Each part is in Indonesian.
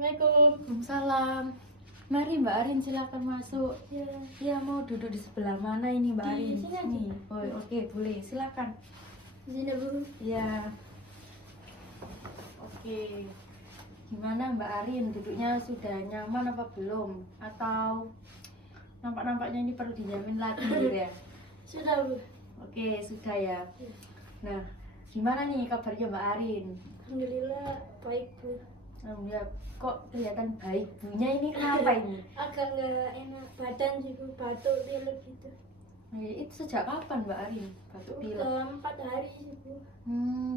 Waalaikumsalam. Mari Mbak Arin silakan masuk. Ya, Ya mau duduk di sebelah mana ini Mbak Di Arin? sini aja. Nih. Oh, oke boleh silakan. di sini Bu. Ya. Oke. Gimana Mbak Arin? Duduknya sudah nyaman apa belum? Atau nampak-nampaknya ini perlu dinyamin lagi gitu ya? Sudah Bu. Oke sudah ya. Ya. Nah, gimana nih kabarnya Mbak Arin? Alhamdulillah baik Bu. Alhamdulillah. Kok kelihatan baik bunya ini kenapa ini? Agak nggak enak badan sih Bu, batuk pilek gitu. Itu sejak kapan Mbak Arin batuk pilek? Udah 4 hari sih Bu.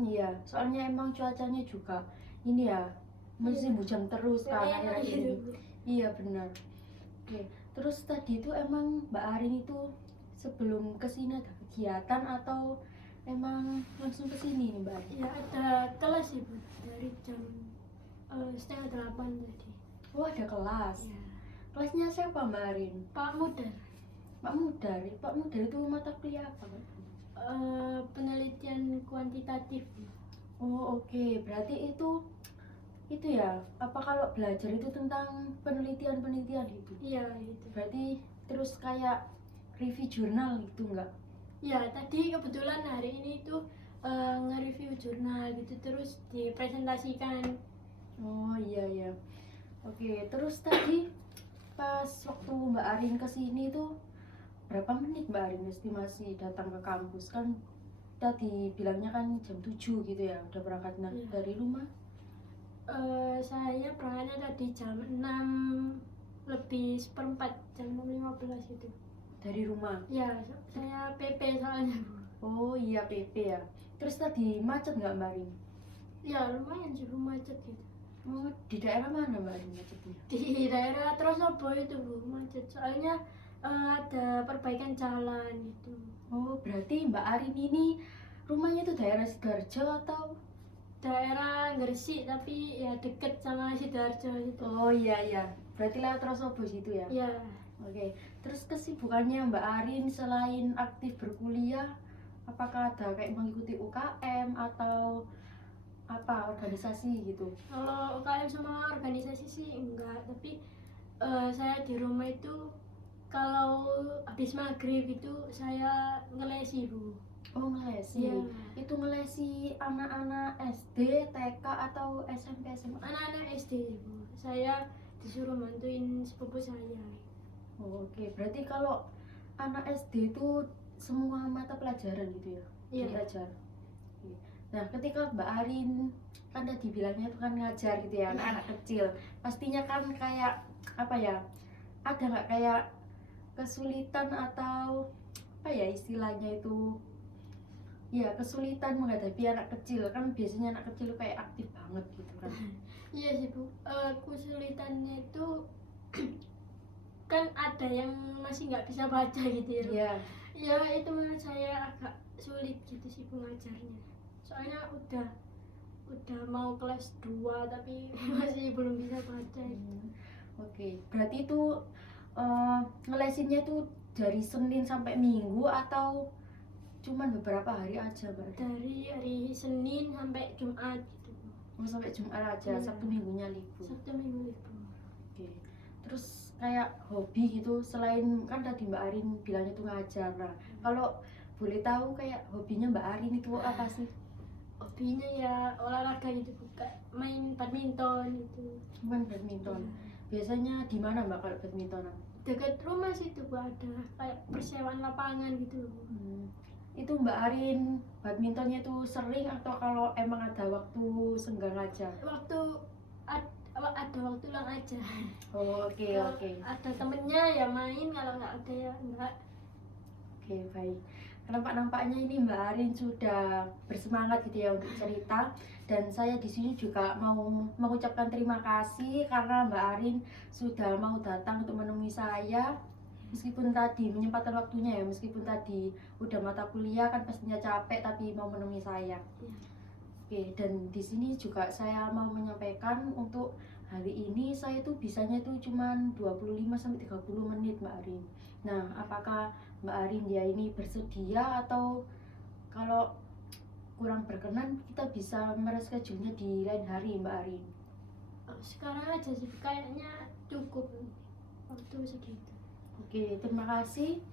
Iya, soalnya emang cuacanya juga ini ya, musim hujan terus Nggak kan enak akhir-akhir gitu ini. Bu. Iya benar. Oke, terus tadi itu emang Mbak Arin itu sebelum kesini ada kegiatan atau emang langsung kesini nih Mbak Arin? Ya ada kelas sih Bu dari jam 7:30 tadi. Oh ada kelas. Ya. Kelasnya siapa Mbak Arin? Pak Mudar. Pak Mudar. Pak Mudar itu mata kuliah apa Mbak? Penelitian kuantitatif. Oh oke, berarti itu ya. Apa kalau belajar itu tentang penelitian-penelitian gitu? Iya gitu. Berarti terus kayak review jurnal gitu enggak? Ya, tadi kebetulan hari ini tuh nge-review jurnal gitu terus dipresentasikan. Oh iya ya. Oke, terus tadi pas waktu Mbak Arin kesini tuh berapa menit Mbak Arin estimasi datang ke kampus kan tadi bilangnya kan jam 7 gitu ya udah berangkat Iya. dari rumah. Saya berangkatnya tadi jam 6 lebih seperempat, jam 6:15 gitu. Dari rumah. Ya, saya PP soalnya Bu. Oh iya PP ya. Terus tadi macet nggak Mbak Arin? Ya lumayan sih Bu, macet gitu. Oh di daerah mana Mbak Arin macetnya? Di daerah Trosobo itu Bu, macet soalnya ada perbaikan jalan gitu. Oh berarti Mbak Arin ini rumahnya tuh daerah Sidoarjo atau? Daerah Gresik tapi ya deket sama Sidoarjo gitu. Oh iya iya. Berarti lewat Trosobo situ ya? Ya. Oke, terus kesibukannya Mbak Arin selain aktif berkuliah, apakah ada kayak mengikuti UKM atau apa organisasi gitu? Kalau UKM sama organisasi sih enggak, tapi saya di rumah itu kalau habis maghrib itu saya ngelesi Bu. Oh ngelesi, Iya. itu ngelesi anak-anak SD, TK atau SMP SMA? Anak-anak SD Bu. Saya disuruh bantuin sepupu saya. Oh, oke, berarti kalau anak SD itu semua mata pelajaran gitu ya? Iya. Diajar. Oke. Nah, ketika Mbak Arin kan tadi bilangnya itu kan ngajar gitu ya, anak-anak kecil. Pastinya kan kayak apa ya? Ada nggak kayak kesulitan atau apa ya istilahnya itu? Ya, kesulitan menghadapi anak kecil kan biasanya anak kecil kayak aktif banget gitu kan. Iya sih Bu. Kesulitannya itu kan ada yang masih nggak bisa baca gitu ya. Iya. Ya itu menurut saya agak sulit gitu sih pengajarnya. Soalnya udah mau kelas 2 tapi masih belum bisa baca. Oke, berarti itu ngelesinnya itu dari Senin sampai Minggu atau cuman beberapa hari aja Mbak? Dari hari Senin sampai Jumat gitu Bu. Oh, sampai Jumat aja, Iya. Sabtu Minggunya libur. Sabtu Minggu libur. Oke. Terus kayak hobi gitu selain kan tadi Mbak Arin bilangnya itu ngajar. Nah, kalau boleh tahu kayak hobinya Mbak Arin itu apa sih? Hobinya ya olahraga gitu Bu, kayak main badminton gitu. Cuman badminton. Biasanya di mana Mbak kalau badmintonan? Dekat rumah situ Bu, ada kayak persewaan lapangan gitu. Itu Mbak Arin badmintonnya tuh sering atau kalau emang ada waktu senggang aja? Waktu ada waktu luang aja. Oh, oke Kalau oke. ada temennya ya main, kalau nggak ada ya enggak. Oke, baik. Nampak-nampaknya ini Mbak Arin sudah bersemangat gitu ya untuk cerita dan saya di sini juga mau mengucapkan terima kasih karena Mbak Arin sudah mau datang untuk menemui saya meskipun tadi menyempatkan waktunya ya meskipun tadi udah mata kuliah kan pastinya capek tapi mau menemui saya. Iya. Oke, dan di sini juga saya mau menyampaikan untuk hari ini saya tuh bisanya tuh cuman 25 sampai 30 menit Mbak Arin. Nah, apakah Mbak Arin dia ini bersedia atau kalau kurang berkenan kita bisa mereschedule-nya di lain hari Mbak Arin? Sekarang aja sih kayaknya cukup waktu segitu. Oke, terima kasih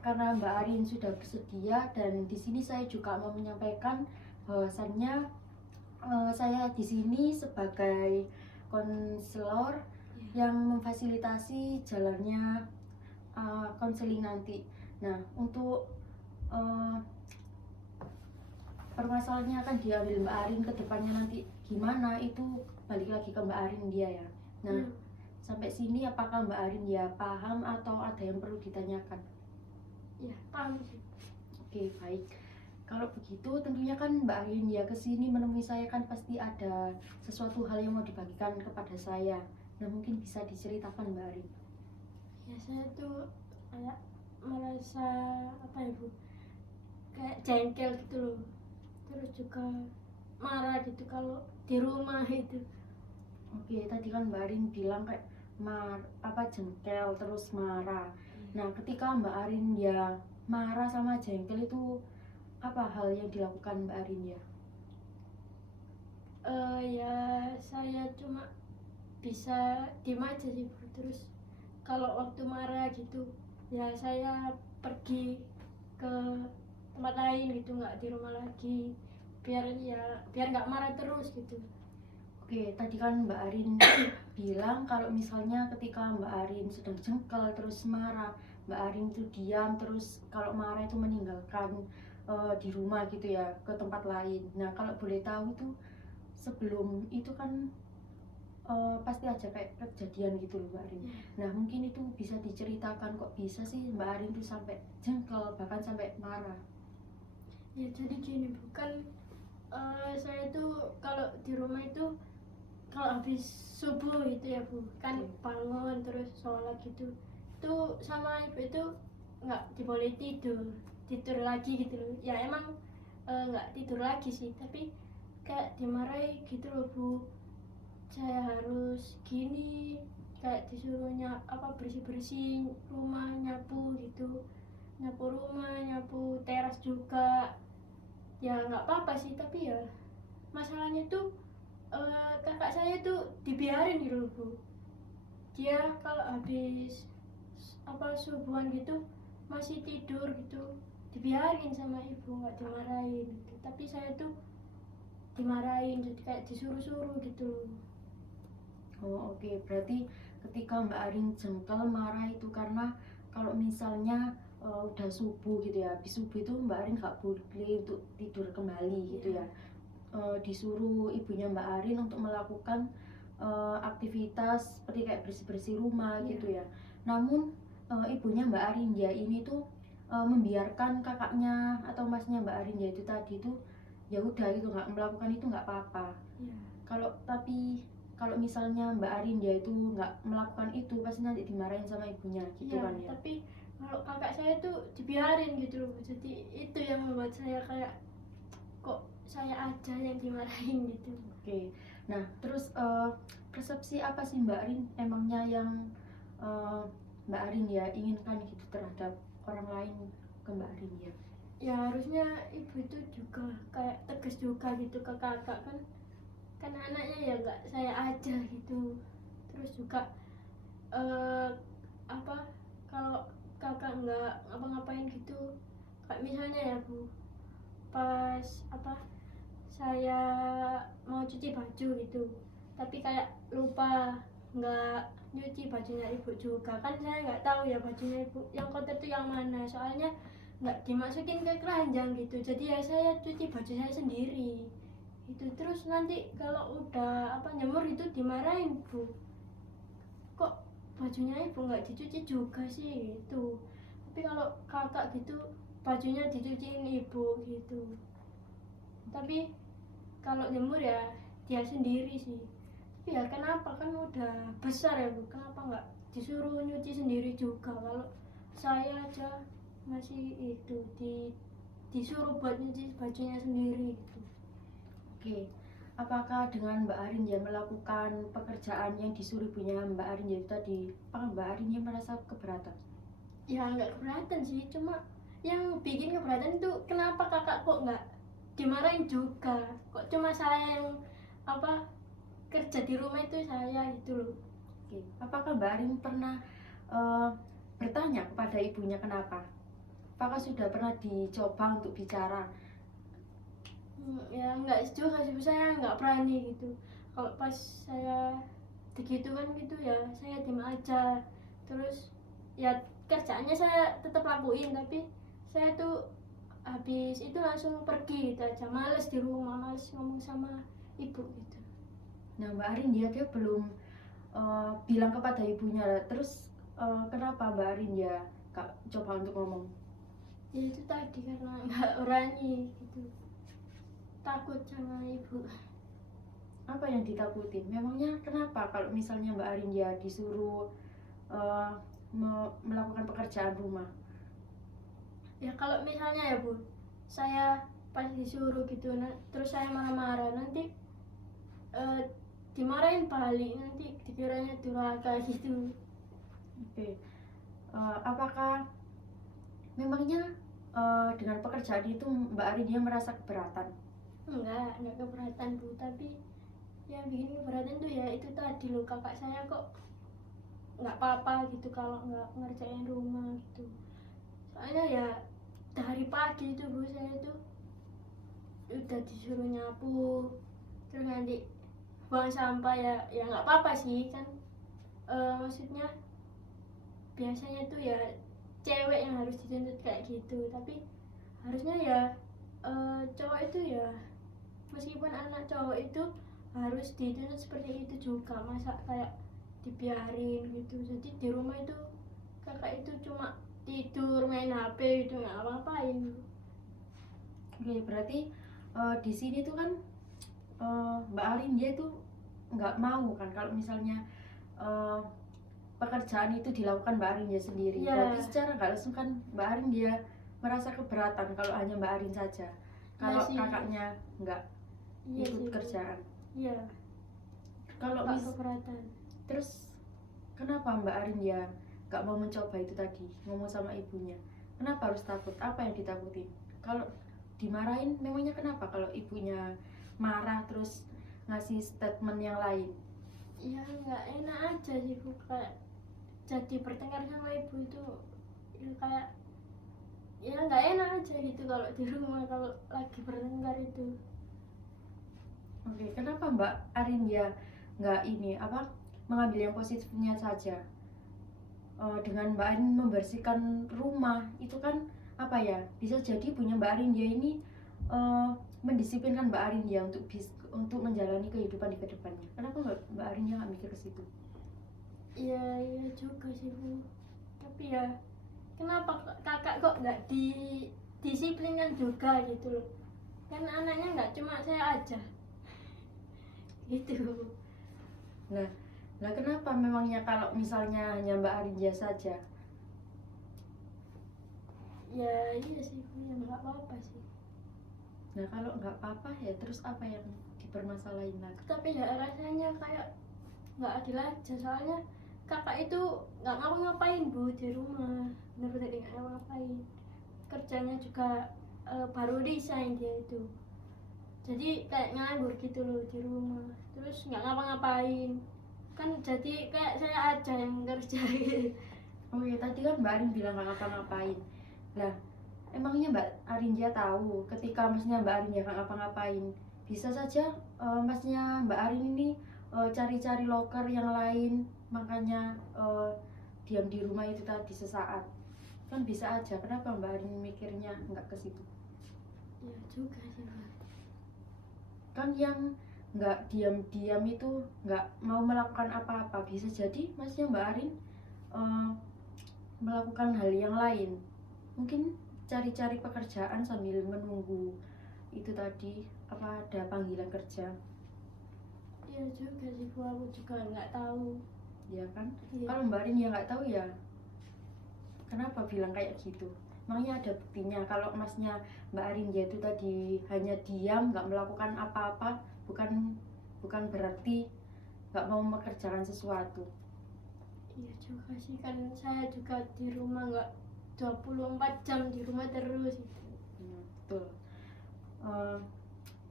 karena Mbak Arin sudah bersedia, dan di sini saya juga mau menyampaikan bahwasannya saya di sini sebagai konselor yang memfasilitasi jalannya konseling nanti. Nah, untuk permasalahannya akan diambil Mbak Arin ke depannya nanti gimana, itu balik lagi ke Mbak Arin dia ya. Nah, sampai sini apakah Mbak Arin ya paham atau ada yang perlu ditanyakan? Ya, paham sih. Oke, baik. Kalau begitu tentunya kan Mbak Arin ya kesini menemui saya kan pasti ada sesuatu hal yang mau dibagikan kepada saya. Nah, mungkin bisa diceritakan Mbak Arin. Ya, saya tuh kayak merasa apa ya Bu, kayak jengkel gitu loh, terus juga marah gitu kalau di rumah itu. Oke, tadi kan Mbak Arin bilang kayak jengkel terus marah. Nah, ketika Mbak Arin ya marah sama jengkel itu apa hal yang dilakukan Mbak Arin ya? Ya saya cuma bisa diem aja sih Bu. Terus kalau waktu marah gitu ya saya pergi ke tempat lain gitu, nggak di rumah lagi, biar nggak marah terus gitu. Oke, tadi kan Mbak Arin bilang kalau misalnya ketika Mbak Arin sedang jengkel terus marah, Mbak Arin itu diam, terus kalau marah itu meninggalkan di rumah gitu ya, ke tempat lain. Nah, kalau boleh tahu tuh sebelum itu kan pasti aja kayak kejadian gitu loh Mbak Arin. Nah, mungkin itu bisa diceritakan kok bisa sih Mbak Arin tuh sampai jengkel bahkan sampai marah. Ya jadi gini bukan, saya tuh kalau di rumah itu kalau habis subuh gitu ya Bu, kan bangun terus sholat gitu, itu sama ibu itu nggak diboleh tidur lagi gitu loh. Ya emang nggak tidur lagi sih, tapi kayak dimarahi gitu loh Bu. Saya harus gini, kayak disuruhnya bersih rumah, nyapu gitu, nyapu rumah, nyapu teras juga. Ya nggak apa-apa sih, tapi ya masalahnya tuh kakak saya tuh dibiarin gitu loh Bu. Dia kalau habis subuhan gitu masih tidur gitu, dibiarin sama ibu, nggak dimarahin gitu. Tapi saya tuh dimarahin, jadi kayak disuruh-suruh gitu loh. Oh, oke. Berarti ketika Mbak Arin jengkel marah itu karena kalau misalnya udah subuh gitu ya, habis subuh itu Mbak Arin nggak boleh untuk tidur kembali gitu ya. Disuruh ibunya Mbak Arin untuk melakukan aktivitas seperti kayak bersih-bersih rumah gitu ya. Namun ibunya Mbak Arin ya ini tuh membiarkan kakaknya atau masnya Mbak Arin ya itu tadi tuh ya udah gitu, nggak melakukan itu nggak apa-apa. Kalau misalnya Mbak Arin dia itu nggak melakukan itu pasti nanti dimarahin sama ibunya gitu kan ya. Tapi kalau kakak saya tuh dibiarin gitu loh, jadi itu yang membuat saya kayak kok saya aja yang dimarahin gitu. Oke. Nah, terus persepsi apa sih Mbak Arin emangnya yang Mbak Arin ya inginkan gitu terhadap orang lain ke Mbak Arin ya? Ya harusnya ibu itu juga kayak tegas juga gitu ke kakak kan, karena anaknya ya nggak saya aja gitu. Terus juga kalau kakak nggak ngapa-ngapain gitu, kayak misalnya ya Bu, pas saya mau cuci baju gitu, tapi kayak lupa nggak nyuci bajunya ibu juga, kan saya nggak tahu ya bajunya ibu yang kotor tuh yang mana, soalnya nggak dimasukin ke keranjang gitu, jadi ya saya cuci baju saya sendiri itu. Terus nanti kalau udah nyemur itu dimarahin Bu, kok bajunya ibu nggak dicuci juga sih itu. Tapi kalau kakak gitu bajunya dicuciin ibu gitu, tapi kalau nyemur ya dia sendiri sih. Tapi ya kenapa, kan udah besar ya Bu, kenapa nggak disuruh nyuci sendiri juga? Kalau saya aja masih disuruh buat nyuci bajunya sendiri gitu. Oke. Apakah dengan Mbak Arin ya melakukan pekerjaan yang disuruh ibunya Mbak Arin ya itu tadi, apakah Mbak Arin ya merasa keberatan? Ya nggak keberatan sih, cuma yang bikin keberatan itu kenapa kakak kok nggak dimarahin juga, kok cuma saya yang kerja di rumah itu saya gitu loh. Oke. Apakah Mbak Arin pernah eh, bertanya kepada ibunya kenapa? Apakah sudah pernah dicoba untuk bicara? Ya nggak juga sih, saya nggak berani gitu. Kalau pas saya begitu kan gitu ya, saya diem aja. Terus ya kerjaannya saya tetap lakuin, tapi saya tuh habis itu langsung pergi gitu aja, males di rumah, males ngomong sama ibu gitu. Nah, Mbak Arin dia belum bilang kepada ibunya. Terus kenapa Mbak Arin ya Kak coba untuk ngomong? Ya itu tadi karena nggak berani gitu, takut sama ibu. Apa yang ditakutin? Memangnya kenapa kalau misalnya Mbak Arin ya disuruh eh, melakukan pekerjaan rumah? Ya kalau misalnya ya bu, saya pas disuruh gitu, terus saya marah-marah, nanti eh, dimarahin balik, nanti dikiranya durhaka gitu. Oke. Apakah memangnya dengan pekerjaan itu Mbak Arin dia merasa keberatan? Enggak keberatan bu, tapi yang bikin keberatan tuh ya itu tadi loh, kakak saya kok nggak apa-apa gitu kalau nggak ngerjain rumah gitu. Soalnya ya dari pagi itu bu, saya tuh udah disuruh nyapu, terus nanti buang sampah, ya nggak apa-apa sih kan. Maksudnya biasanya tuh ya cewek yang harus dituntut kayak gitu, tapi harusnya ya cowok itu ya, meskipun anak cowok itu harus dituntut seperti itu juga, masa kayak dibiarin gitu. Jadi di rumah itu kakak itu cuma tidur main HP gitu, nggak apa-apain. Oke, berarti di sini tuh kan Mbak Arin dia tuh nggak mau kan kalau misalnya eh, pekerjaan itu dilakukan Mbak Arin dia sendiri. Iya. Berarti secara nggak langsung kan Mbak Arin dia merasa keberatan kalau hanya Mbak Arin saja. Kalau sih. kakaknya nggak Iya ikut sih, Bu. kerjaan. Iya, Kalau Pak keberatan. terus kenapa Mbak Arin ya nggak mau mencoba itu tadi ngomong sama ibunya? Kenapa harus takut? Apa yang ditakutin? Kalau dimarahin memangnya kenapa kalau ibunya marah terus ngasih statement yang lain? Ya nggak enak aja sih Bu, kayak jadi bertengkar sama ibu itu ya kayak ya nggak enak aja gitu kalau di rumah kalau lagi bertengkar itu. Oke, kenapa Mbak Arin ya nggak ini apa mengambil yang positifnya saja? Dengan Mbak Arin membersihkan rumah itu kan apa ya bisa jadi punya Mbak Arin dia ini mendisiplinkan Mbak Arin ya untuk menjalani kehidupan di kedepannya. Kenapa Mbak Arin ya nggak mikir ke situ? Iya iya juga sih Bu, tapi ya kenapa kakak kok nggak disiplinkan juga gitu loh, kan anaknya nggak cuma saya aja gitu. Nah, nah kenapa memangnya kalau misalnya hanya Mbak Arin dia saja? Ya iya sih Bu, ya nggak apa-apa sih, Nah kalau nggak apa-apa ya terus apa yang dipermasalahin lagi? tapi ya rasanya kayak nggak adil aja. Soalnya kakak itu nggak ngapa-ngapain Bu di rumah, bener-bener nggak ngapa-ngapain. Kerjanya juga baru resign dia itu, jadi kayak nganggur gitu loh di rumah, terus nggak ngapa-ngapain, kan jadi kayak saya aja yang kerjain. Oh ya tadi kan Mbak Arin bilang nggak ngapa-ngapain. Lah emangnya Mbak Arin dia tahu ketika masnya Mbak Arin ya nggak ngapa-ngapain bisa saja masnya Mbak Arin ini cari-cari loker yang lain makanya diam di rumah itu tadi sesaat kan bisa aja. Kenapa Mbak Arin mikirnya nggak ke situ? Ya juga sih Bu. Kan yang nggak diam-diam itu nggak mau melakukan apa-apa bisa jadi masnya Mbak Arin eh, melakukan hal yang lain, mungkin cari-cari pekerjaan sambil menunggu itu tadi apa ada panggilan kerja. Iya juga sih Bu, aku juga nggak tahu. Ya kan Iya. kalau Mbak Arin ya nggak tahu ya kenapa bilang kayak gitu. Emangnya ada buktinya kalau masnya Mbak Arin dia itu tadi hanya diam nggak melakukan apa-apa bukan bukan berarti nggak mau mengerjakan sesuatu. Iya juga sih, kan saya juga di rumah nggak 24 jam di rumah terus gitu. Betul. Eh,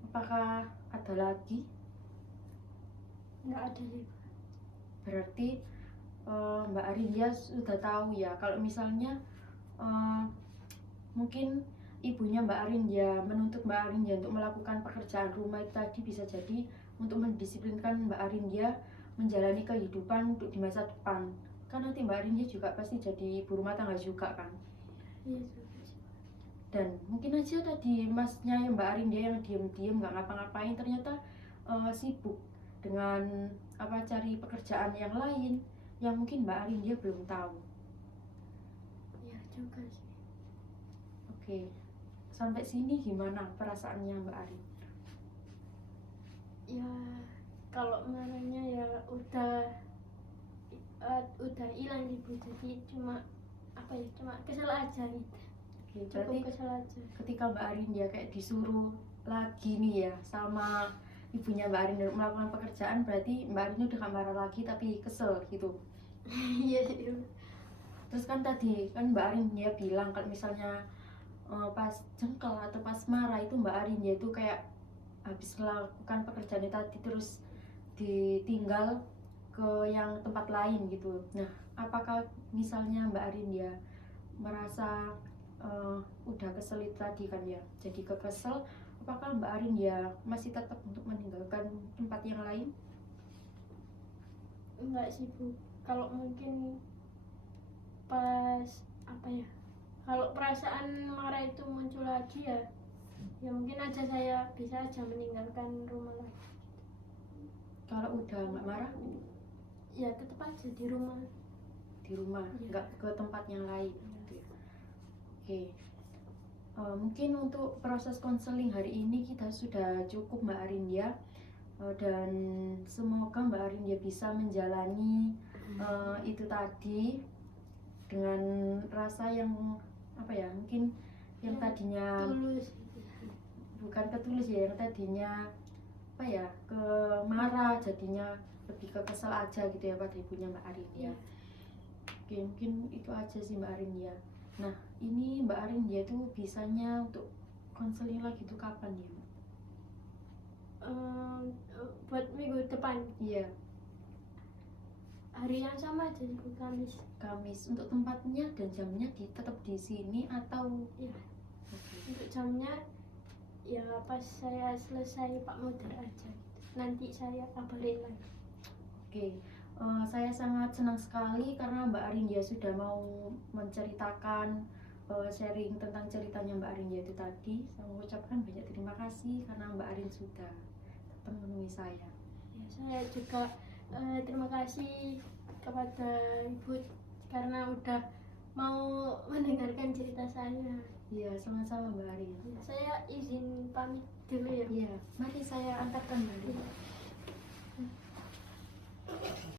apakah ada lagi? nggak ada sih. Berarti Mbak Arin dia sudah tahu ya kalau misalnya eh, mungkin ibunya Mbak Arin dia menuntut Mbak Arin dia untuk melakukan pekerjaan rumah itu tadi bisa jadi untuk mendisiplinkan Mbak Arin dia menjalani kehidupan untuk di masa depan. Kan nanti Mbak Arin dia juga pasti jadi ibu rumah tangga juga kan. Iya juga sih. Dan mungkin aja tadi masnya yang Mbak Arin dia yang diem-diem nggak ngapa-ngapain ternyata sibuk dengan apa cari pekerjaan yang lain yang mungkin Mbak Arin dia belum tahu. Iya juga sih. Oke, sampai sini gimana perasaannya Mbak Arin? Ya kalau marahnya ya udah hilang sih Bu, jadi cuma apa ya, cuma kesel aja gitu. Oke, Cukup berarti kesel aja. ketika Mbak Arin dia kayak disuruh lagi nih ya sama ibunya Mbak Arin melakukan pekerjaan, berarti Mbak Arin udah gak marah lagi tapi kesel gitu. Iya sih. Terus kan tadi kan Mbak Arin dia bilang kalau misalnya pas jengkel atau pas marah itu Mbak Arin dia itu kayak habis melakukan pekerjaan tadi terus ditinggal ke yang tempat lain gitu. Nah, apakah misalnya Mbak Arin dia merasa udah kesel itu tadi kan ya, jadi kekesel, apakah Mbak Arin dia masih tetap untuk meninggalkan tempat yang lain? Enggak sih Bu, kalau mungkin pas apa ya, kalau perasaan marah itu muncul lagi ya mungkin aja saya bisa aja meninggalkan rumah lagi. Kalau udah nggak marah Ya tetap aja di rumah. di rumah, Iya. nggak ke tempat yang lain gitu ya. Oke. Mungkin untuk proses konseling hari ini kita sudah cukup Mbak Arin ya. Dan semoga Mbak Arin dia bisa menjalani itu tadi dengan rasa yang apa ya, mungkin yang tadinya Tulus. bukan ketulus ya, yang tadinya apa ya, ke marah jadinya lebih ke kesel aja gitu ya pada ibunya Mbak Arin ya. Oke, mungkin itu aja sih Mbak Arin ya. Nah, ini Mbak Arin dia tuh bisanya untuk konseling lagi tuh kapan ya? Buat minggu depan Iya, hari yang sama aja Bu, Kamis. Kamis. Untuk tempatnya dan jamnya tetap di sini atau? Ya, Oke. untuk jamnya ya pas saya selesai Pak Mudir aja gitu. Nanti saya kabarin lagi. Oke, saya sangat senang sekali karena Mbak Arin dia sudah mau menceritakan sharing tentang ceritanya Mbak Arin dia itu tadi. Saya mengucapkan banyak terima kasih karena Mbak Arin sudah datang menemui saya. Ya, saya juga terima kasih kepada Ibu karena udah mau mendengarkan cerita saya. Iya, sama-sama Mbak Arin. Ya, saya izin pamit dulu ya. Iya, mari saya antarkan Mbak Arin.